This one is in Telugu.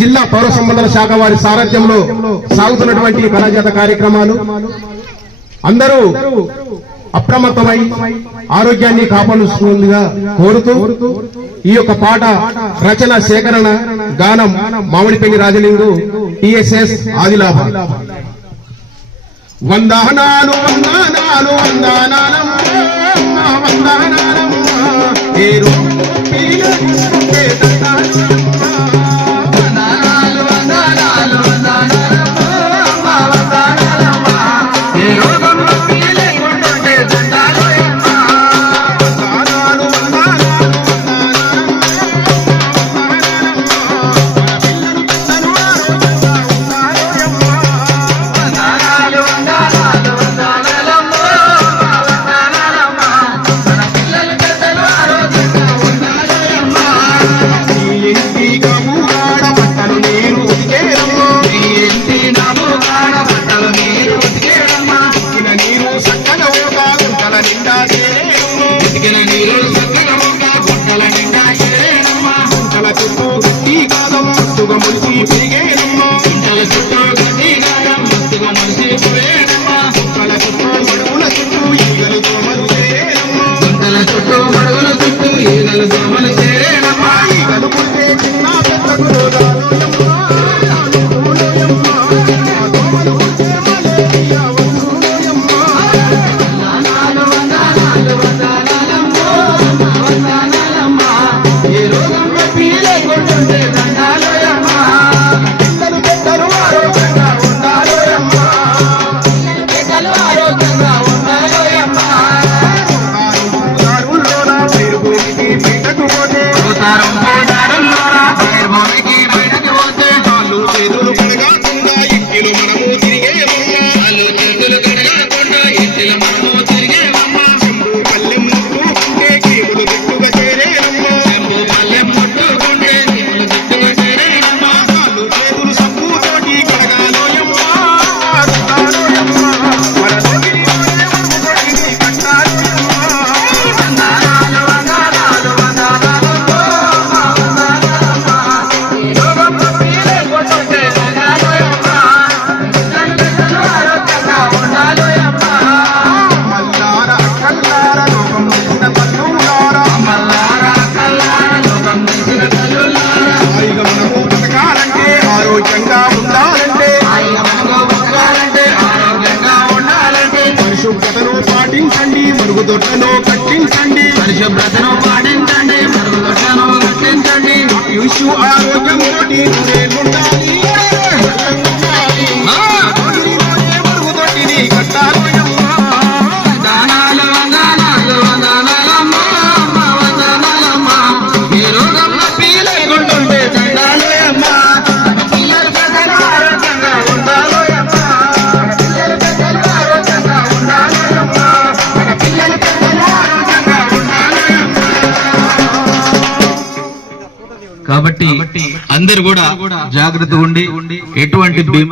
జిల్లా పౌర సంబంధాల శాఖ వారి సారథ్యంలో సాగుతున్నటువంటి కళాజాత కార్యక్రమాలు అందరూ అప్రమత్తమై ఆరోగ్యాన్ని కాపాడుతుందిగా కోరుతూ ఈ యొక్క పాట రచన సేకరణ గానం మామిడిపల్లి రాజలింగు టిఎస్ఎస్ ఆదిలాబాద్. వందనాలు వందనాలు వందనాలమ్మా వందనాలమ్మా ఏ మరుగుదొడ్లను కట్టించండి, పరిశుభ్రతను పాటించండి, మరుగుదొడ్లను కట్టించండి, ఇష్యూ ఆరోగ్యం ఉండాలి. మరుగుదొడ్డిని కట్టాలి. కాబట్టి అందరూ కూడా జాగ్రత్తగా ఉండి ఎటువంటి